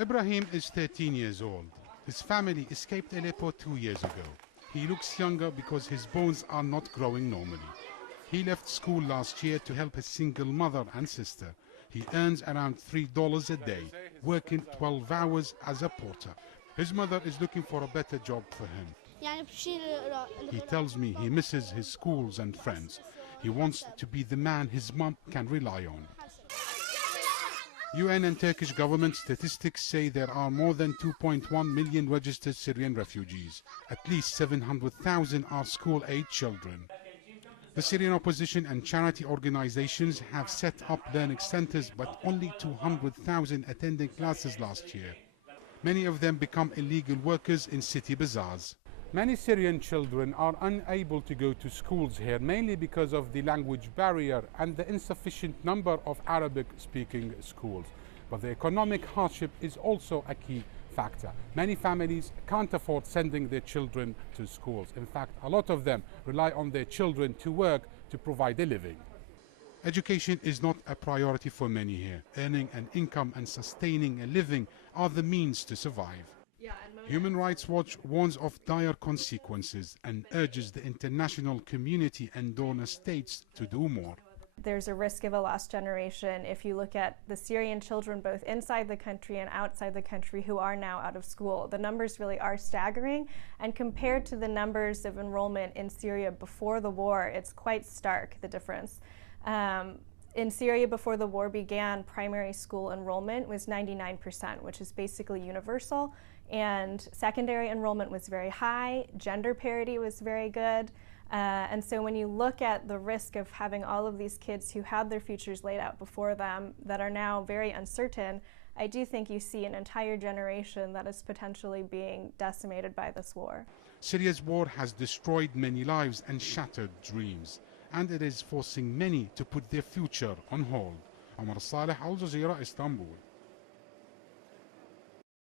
Ibrahim is 13 years old. His family escaped Aleppo 2 years ago. He looks younger because his bones are not growing normally. He left school last year to help his single mother and sister. He earns around $3 a day, working 12 hours as a porter. His mother is looking for a better job for him. He tells me he misses his schools and friends. He wants to be the man his mom can rely on. UN and Turkish government statistics say there are more than 2.1 million registered Syrian refugees. At least 700,000 are school-age children. The Syrian opposition and charity organizations have set up learning centers, but only 200,000 attended classes last year. Many of them become illegal workers in city bazaars. Many Syrian children are unable to go to schools here, mainly because of the language barrier and the insufficient number of Arabic-speaking schools. But the economic hardship is also a key factor. Many families can't afford sending their children to schools. In fact, a lot of them rely on their children to work to provide a living. Education is not a priority for many here. Earning an income and sustaining a living are the means to survive. Human Rights Watch warns of dire consequences and urges the international community and donor states to do more. There's a risk of a lost generation if you look at the Syrian children both inside the country and outside the country who are now out of school. The numbers really are staggering, and compared to the numbers of enrollment in Syria before the war, it's quite stark, the difference. In Syria before the war began, primary school enrollment was 99%, which is basically universal, and secondary enrollment was very high, gender parity was very good, and so when you look at the risk of having all of these kids who had their futures laid out before them that are now very uncertain, I do think you see an entire generation that is potentially being decimated by this war. Syria's war has destroyed many lives and shattered dreams, and it is forcing many to put their future on hold. Omar Al Saleh, Al Jazeera, Istanbul.